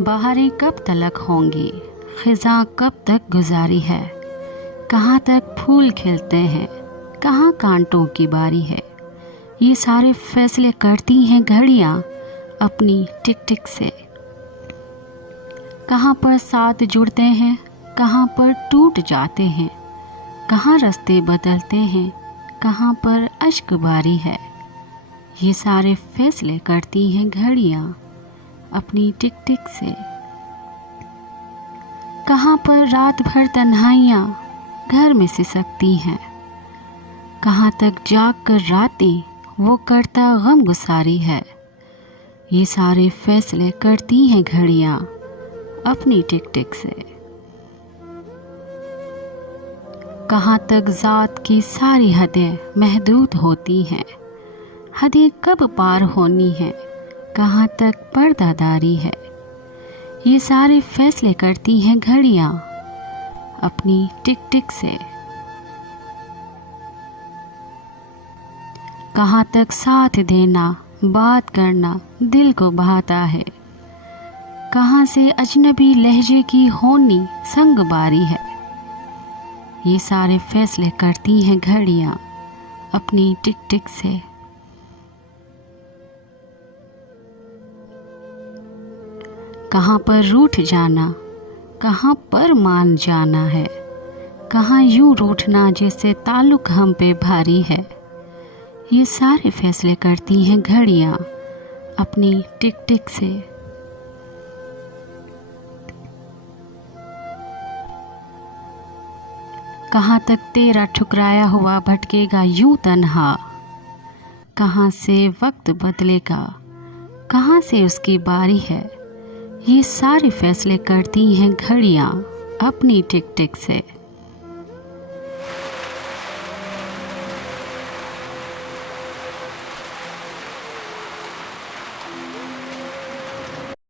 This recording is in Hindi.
बहारें कब तलक होंगी, ख़िज़ां कब तक गुजारी है। कहाँ तक फूल खिलते हैं, कहाँ कांटों की बारी है। ये सारे फैसले करती हैं घड़ियाँ अपनी टिक टिक से। कहाँ पर साथ जुड़ते हैं, कहाँ पर टूट जाते हैं। कहाँ रास्ते बदलते हैं, कहाँ पर अश्क बारी है। ये सारे फैसले करती हैं घड़ियाँ अपनी टिक टिक से। कहाँ पर रात भर तन्हाइयाँ घर में सिसकती हैं। कहाँ तक जाग कर रातें वो करता गम गुसारी है। ये सारे फैसले करती हैं घड़ियाँ अपनी टिक टिक से। कहाँ तक ज़ात की सारी हदें महदूद होती हैं। हदें कब पार होनी है, कहाँ तक पर्दादारी है। ये सारे फैसले करती हैं घड़ियाँ अपनी टिक टिक से। कहाँ तक साथ देना, बात करना दिल को बहाता है। कहाँ से अजनबी लहजे की होनी संग बारी है। ये सारे फैसले करती हैं घड़ियाँ अपनी टिक टिक से। कहाँ पर रूठ जाना, कहाँ पर मान जाना है। कहाँ यूं रूठना जैसे ताल्लुक हम पे भारी है। ये सारे फैसले करती हैं घड़ियाँ अपनी टिक टिक से। कहाँ तक तेरा ठुकराया हुआ भटकेगा यूं तन्हा। कहाँ से वक्त बदलेगा, कहाँ से उसकी बारी है। ये सारे फैसले करती हैं घड़ियाँ अपनी टिक टिक से।